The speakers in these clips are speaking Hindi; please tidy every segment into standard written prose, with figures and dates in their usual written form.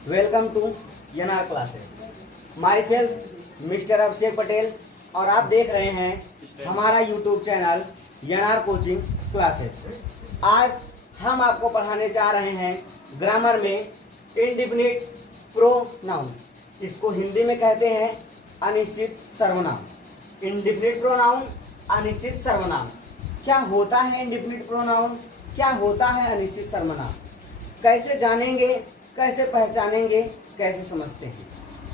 Welcome to NR classes. Myself mister Abhishek Patel और आप देख रहे हैं हमारा YouTube channel NR coaching classes. आज हम आपको पढ़ाने जा रहे हैं ग्रामर में इंडिफिनिट प्रोनाउन। इसको हिंदी में कहते हैं अनिश्चित सर्वनाम। इंडिफिनिट प्रोनाउन अनिश्चित सर्वनाम। क्या होता है इंडिफिनिट प्रोनाउन, क्या होता है अनिश्चित सर्वनाम, कैसे जानेंगे, कैसे पहचानेंगे, कैसे समझते हैं।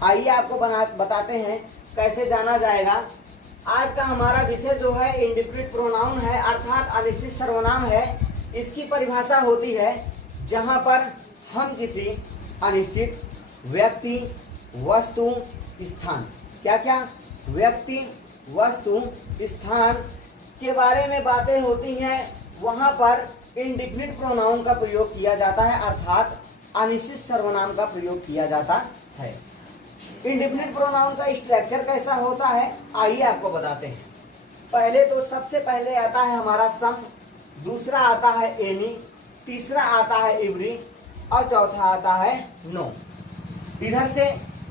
आइए आपको बताते हैं कैसे जाना जाएगा। आज का हमारा विषय जो है इंडिफिनिट प्रोनाउन है, अर्थात अनिश्चित सर्वनाम है। इसकी परिभाषा होती है जहां पर हम किसी अनिश्चित व्यक्ति, वस्तु, स्थान, क्या क्या व्यक्ति, वस्तु, स्थान के बारे में बातें होती हैं, वहां पर इंडिफिनिट प्रोनाउन का प्रयोग किया जाता है, अर्थात अनिश्चित सर्वनाम का प्रयोग किया जाता है। इंडिफिनिट प्रोनाउन का स्ट्रक्चर कैसा होता है आइए आपको बताते हैं। पहले तो सबसे पहले आता है हमारा सम, दूसरा आता है एनी, तीसरा आता है एवरी और चौथा आता है नो। इधर से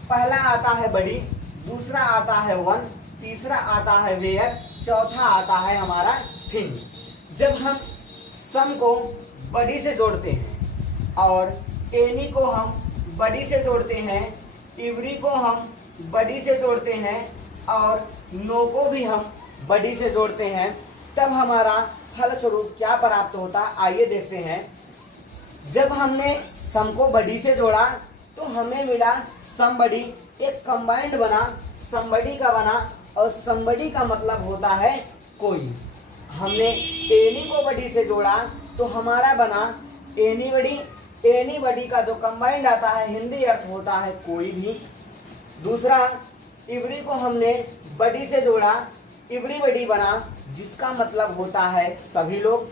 पहला आता है बड़ी, दूसरा आता है वन, तीसरा आता है वेयर, चौथा आता है हमारा थिंग। जब हम सम को बड़ी से जोड़ते हैं और एनी को हम बड़ी से जोड़ते हैं, इवरी को हम बड़ी से जोड़ते हैं और नो को भी हम बड़ी से जोड़ते हैं, तब हमारा फलस्वरूप क्या प्राप्त होता है आइए देखते हैं। जब हमने सम को बड़ी से जोड़ा तो हमें मिला समबड़ी, एक कंबाइंड बना, समबड़ी का बना और समबड़ी का मतलब होता है कोई। हमने एनी को बड़ी से जोड़ा तो हमारा बना एनी बड़ी। एनी बड़ी का जो कंबाइंड आता है हिंदी अर्थ होता है कोई भी। दूसरा इवरी को हमने बड़ी से जोड़ा, इवरी बड़ी बना जिसका मतलब होता है सभी लोग।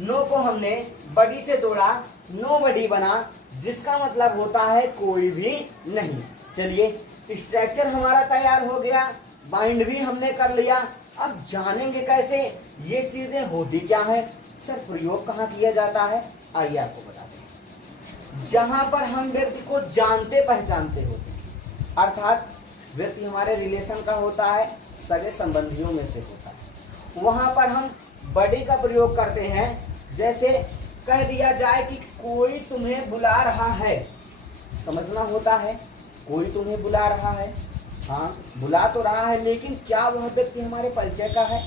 नो को हमने बड़ी से जोड़ा, नो बड़ी बना जिसका मतलब होता है कोई भी नहीं। चलिए स्ट्रक्चर हमारा तैयार हो गया, बाइंड भी हमने कर लिया। अब जानेंगे कैसे ये चीजें होती क्या है, सर प्रयोग कहाँ किया जाता है आइए आपको बताते हैं। जहां पर हम व्यक्ति को जानते पहचानते होते हैं, अर्थात व्यक्ति हमारे रिलेशन का होता है, सगे संबंधियों में से होता है, वहां पर हम बड़ी का प्रयोग करते हैं। जैसे कह दिया जाए कि कोई तुम्हें बुला रहा है, समझना होता है कोई तुम्हें बुला रहा है। हाँ बुला तो रहा है, लेकिन क्या वह व्यक्ति हमारे परिचय का है,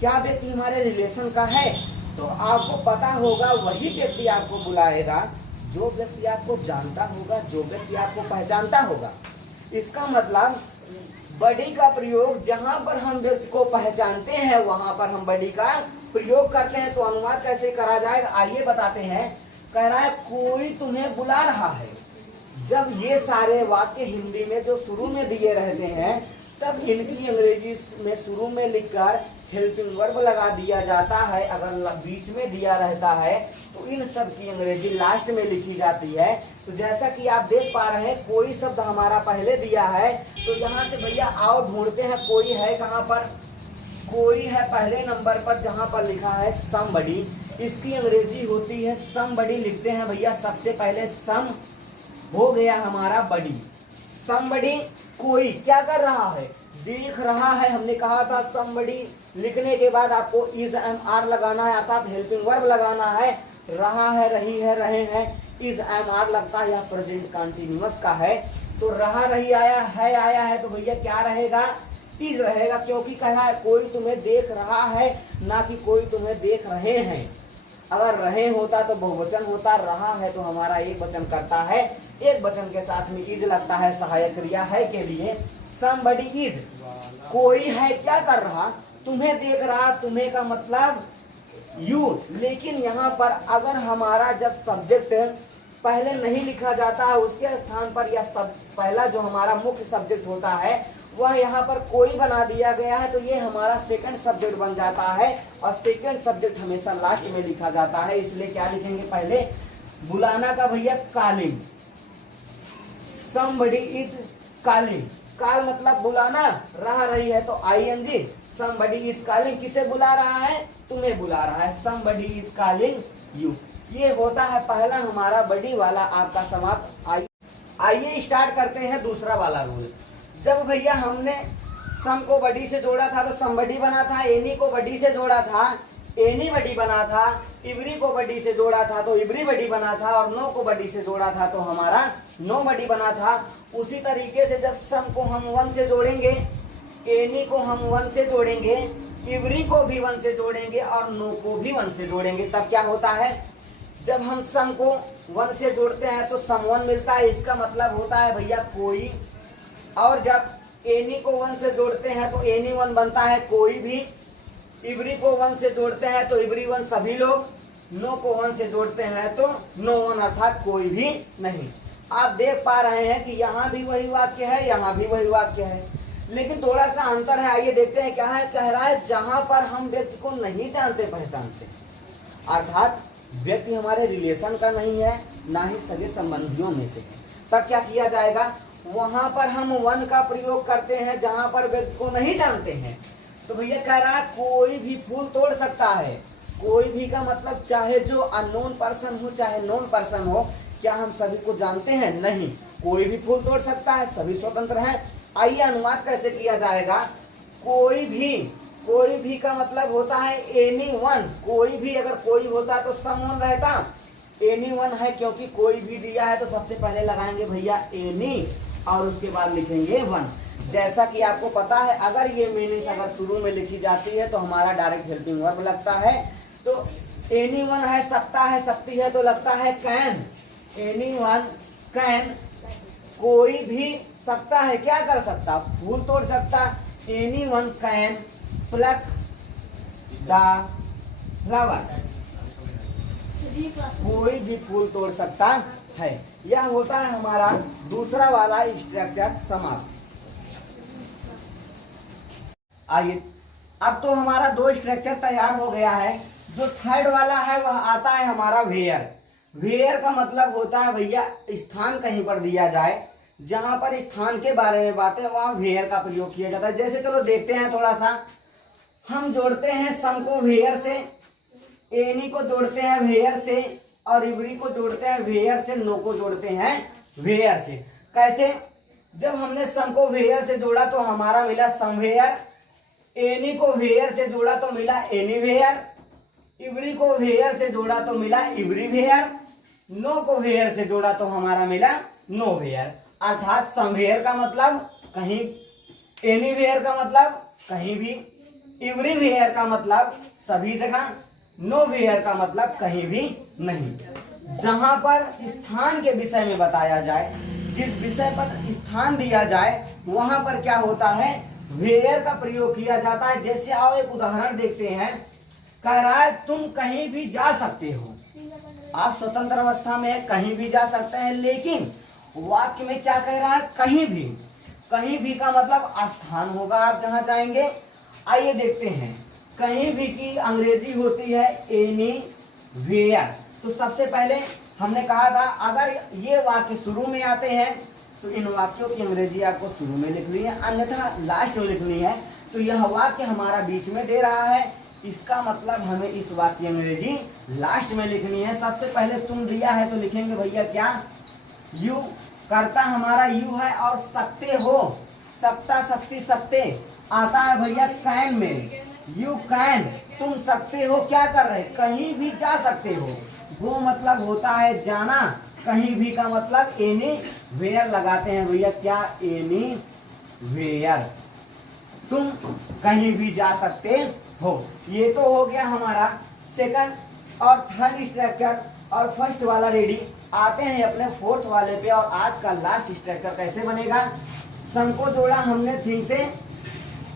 क्या व्यक्ति हमारे रिलेशन का है? तो आपको पता होगा वही व्यक्ति आपको बुलाएगा जो व्यक्ति आपको जानता होगा, जो व्यक्ति आपको पहचानता होगा। इसका मतलब बड़ी का प्रयोग जहां पर हम व्यक्ति को पहचानते हैं वहां पर हम बड़ी का प्रयोग करते हैं। तो अनुवाद कैसे करा जाएगा आइए बताते हैं। कह रहा है कोई तुम्हें बुला रहा है। जब ये सारे वाक्य हिंदी में जो शुरू में दिए रहते हैं तब इनकी अंग्रेजी में शुरू में लिखकर हेल्पिंग वर्ब लगा दिया जाता है। अगर बीच में दिया रहता है तो इन सब की अंग्रेजी लास्ट में लिखी जाती है। तो जैसा कि आप देख पा रहे हैं कोई शब्द हमारा पहले दिया है, तो यहाँ से भैया आओ ढूंढते हैं कोई है कहाँ पर। कोई है पहले नंबर पर जहाँ पर लिखा है समबडी, इसकी अंग्रेजी होती है समबडी। लिखते हैं भैया सबसे पहले सम हो गया हमारा बड़ी। समबडी कोई क्या कर रहा है, देख रहा है। हमने कहा था समबडी लिखने के बाद आपको इज एम आर लगाना है, अर्थात हेल्पिंग वर्ब लगाना है। रहा है, रही है, रहे हैं, इज एम आर लगता है, यह प्रेजेंट कंटिन्यूअस का है। तो रहा रही आया है तो भैया क्या रहेगा, इज रहेगा, क्योंकि कह रहा है कोई तुम्हें देख रहा है, ना कि कोई तुम्हें देख रहे हैं। अगर रहे होता तो बहुवचन होता, रहा है तो हमारा एक वचन करता है, एक वचन के साथ में इज लगता है सहायक क्रिया है के लिए। समबडी इज, कोई है क्या कर रहा, तुम्हें देख रहा, तुम्हें का मतलब यू। लेकिन यहाँ पर अगर हमारा जब सब्जेक्ट पहले नहीं लिखा जाता है उसके स्थान पर या सब पहला जो हमारा मुख्य सब्जेक्ट होता है वह यहाँ पर कोई बना दिया गया है, तो ये हमारा सेकंड सब्जेक्ट बन जाता है। और सेकंड सब्जेक्ट हमेशा लास्ट में लिखा जाता है, इसलिए क्या लिखेंगे पहले बुलाना का भैया calling. Somebody is calling, call मतलब बुलाना, रह रही है तो आईएनजी। समबडी इज कॉलिंग, किसे बुला रहा है, तुम्हें बुला रहा है। Somebody is calling you. ये होता है पहला हमारा बड़ी वाला आपका समाप्त। आइए स्टार्ट करते हैं दूसरा वाला रूल। जब भैया हमने सम को बडी से जोड़ा था तो समबडी बना था, एनी को बडी से जोड़ा था एनी बडी बना था, इबरी को बडी से जोड़ा था तो इबरी बडी बना था, और नो को बडी से जोड़ा था तो हमारा नो बडी बना था। उसी तरीके से जब सम को हम 1 से जोड़ेंगे, एनी को हम 1 से जोड़ेंगे, इबरी को भी 1 से जोड़ेंगे और नो को भी 1 से जोड़ेंगे, तब क्या होता है, जब हम सम को 1 से जोड़ते हैं तो सम 1 मिलता है। इसका मतलब होता है भैया कोई, और जब एनी को 1 से जोड़ते हैं तो एनी 1 बनता है कोई भी, इबरी को 1 से जोड़ते हैं तो इबरी 1 सभी लोग, नो को 1 से जोड़ते हैं तो नो 1 अर्थात कोई भी नहीं। आप देख पा रहे हैं कि यहाँ भी वही वाक्य है, यहाँ भी वही वाक्य है, लेकिन थोड़ा सा अंतर है। आइए देखते हैं क्या है। कह रहा है जहां पर हम व्यक्ति को नहीं जानते पहचानते, अर्थात व्यक्ति हमारे रिलेशन का नहीं है, ना ही सगे संबंधियों में से है, तब क्या किया जाएगा, वहां पर हम 1 का प्रयोग करते हैं जहां पर व्यक्ति को नहीं जानते हैं। तो भैया कह रहा है कोई भी फूल तोड़ सकता है। कोई भी का मतलब चाहे जो अननोन पर्सन हो चाहे नोन पर्सन हो। क्या हम सभी को जानते हैं? नहीं। कोई भी फूल तोड़ सकता है, सभी स्वतंत्र हैं। आइए अनुवाद कैसे किया जाएगा। कोई भी का मतलब होता है एनी वन। कोई भी अगर कोई होता तो समवन रहता, एनी वन है क्योंकि कोई भी दिया है तो सबसे पहले लगाएंगे भैया एनी और उसके बाद लिखेंगे वन। जैसा कि आपको पता है अगर ये मीनिंग अगर शुरू में लिखी जाती है तो हमारा डायरेक्ट हेल्पिंग वर्ब लगता है। तो एनी वन है, सकता है, सकती है तो लगता है कैन। एनी वन कैन, कोई भी सकता है, क्या कर सकता, फूल तोड़ सकता। Any one can plug the flower, कोई भी फूल तोड़ सकता है। यह होता है हमारा दूसरा वाला स्ट्रक्चर समाप्त। आइए अब तो हमारा 2 स्ट्रक्चर तैयार हो गया है। जो थर्ड वाला है वह आता है हमारा वेयर। वेयर का मतलब होता है भैया स्थान कहीं पर दिया जाए, जहां पर स्थान के बारे में बातें वहां वेयर का प्रयोग किया जाता है। जैसे चलो देखते हैं थोड़ा सा, हम जोड़ते हैं सम को वेयर से, एनी को जोड़ते हैं वेयर से और इबरी को जोड़ते हैं वेयर से, नो को जोड़ते हैं वेयर से। कैसे? जब हमने सम को वेयर से जोड़ा तो हमारा मिला समवेयर, एनी को वेयर से जोड़ा तो मिला एनीवेयर, इबरी को वेयर से जोड़ा तो मिला इबरी वेयर, नो को वेयर से जोड़ा तो हमारा मिला नो वेयर। अर्थात समवेयर का मतलब कहीं, एनीवेयर का मतलब कहीं भी, इबरी वेयर का मतलब सभी जगह, नो वेयर का मतलब कहीं भी नहीं। जहां पर स्थान के विषय में बताया जाए, जिस विषय पर स्थान दिया जाए वहां पर क्या होता है, वेयर का प्रयोग किया जाता है। जैसे आओ एक उदाहरण देखते हैं। कह रहा है तुम कहीं भी जा सकते हो। आप स्वतंत्र अवस्था में कहीं भी जा सकते हैं, लेकिन वाक्य में क्या कह रहा है, कहीं भी। कहीं भी का मतलब स्थान होगा आप जहां जाएंगे। आइए देखते हैं, कहीं भी की अंग्रेजी होती है एनी वेयर। तो सबसे पहले हमने कहा था अगर ये वाक्य शुरू में आते हैं तो इन वाक्यों की अंग्रेजी आपको शुरू में लिखनी है, अन्यथा लास्ट में लिखनी है। तो यह वाक्य हमारा बीच में दे रहा है, इसका मतलब हमें इस वाक्य की अंग्रेजी लास्ट में लिखनी है। सबसे पहले तुम दिया है तो लिखेंगे भैया क्या, यू। करता हमारा यू है और सकते हो, सकता, सकती, सकते आता है भैया कैन में। यू कैन, तुम सकते हो, क्या कर रहे, कहीं भी जा सकते हो। वो मतलब होता है जाना, कहीं भी का मतलब एनी वेयर लगाते हैं भैया, क्या, एनी वेयर। तुम कहीं भी जा सकते हो। ये तो हो गया हमारा सेकंड और थर्ड स्ट्रक्चर और फर्स्ट वाला रेडी। आते हैं अपने फोर्थ वाले पे। और आज का लास्ट स्ट्रक्चर कैसे बनेगा। सम को जोड़ा हमने थिंग से,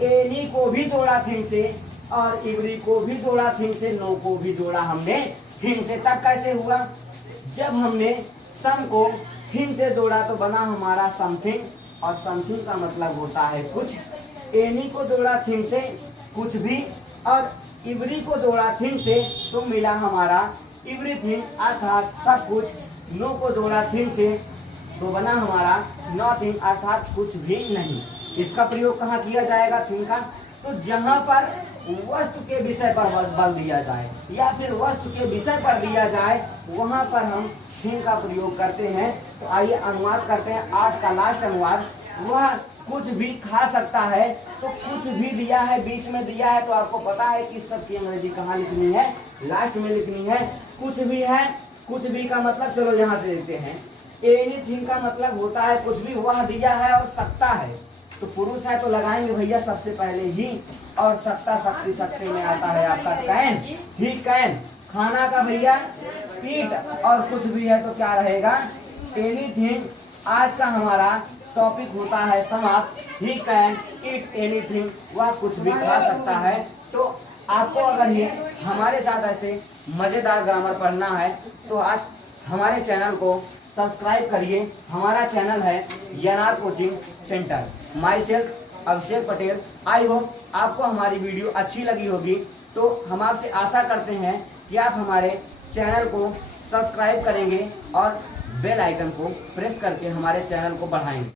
एनी को भी जोड़ा थिंग से और इबरी को भी जोड़ा थिंग से, नो को भी जोड़ा हमने थिंग से। तब कैसे हुआ, जब हमने सम को थिंग से जोड़ा तो बना हमारा समथिंग, और समथिंग का मतलब होता है कुछ। एनी को जोड़ा थिंग से कुछ भी, और इबरी को जोड़ा थिंग से तो मिला हमारा एवरीथिंग अर्थात सब कुछ। नो को जोड़ा थिंग से तो बना हमारा नॉथिंग अर्थात कुछ भी नहीं। इसका प्रयोग कहाँ किया जाएगा थिंग का, तो जहां पर वस्तु के विषय पर बल दिया जाए या फिर वस्तु के विषय पर दिया जाए वहां पर हम थिंग का प्रयोग करते हैं। तो आइए अनुवाद करते हैं। आज का लास्ट अनुवाद, वह कुछ भी खा सकता है। तो कुछ भी दिया है, बीच में दिया है, तो आपको पता है कि सबकी अंग्रेजी कहाँ लिखनी है, लास्ट में लिखनी है। कुछ भी है, कुछ भी का मतलब चलो यहाँ से लेते हैं। एनीथिंग का मतलब होता है कुछ भी, वह दिया है और सकता है। तो पुरुष है तो लगाएंगे भैया सबसे पहले ही, और सकता शक्ति शक्ति में आता है आपका कैन, ही कैन। खाना का भैया ईट, और कुछ भी है तो क्या रहेगा, एनीथिंग। आज का हमारा टॉपिक होता है समाप्त। ही कैन ईट एनीथिंग, वह कुछ भी खा सकता है। तो आपको अगर ये हमारे साथ ऐसे मजेदार ग्रामर पढ़ना है तो आज हमारे चैनल को सब्सक्राइब करिए। हमारा चैनल है YNR coaching centre. My self Abhishek Patel. I hope आपको हमारी वीडियो अच्छी लगी होगी। तो हम आपसे आशा करते हैं कि आप हमारे चैनल को सब्सक्राइब करेंगे और बेल आइकन को प्रेस करके हमारे चैनल को बढ़ाएंगे।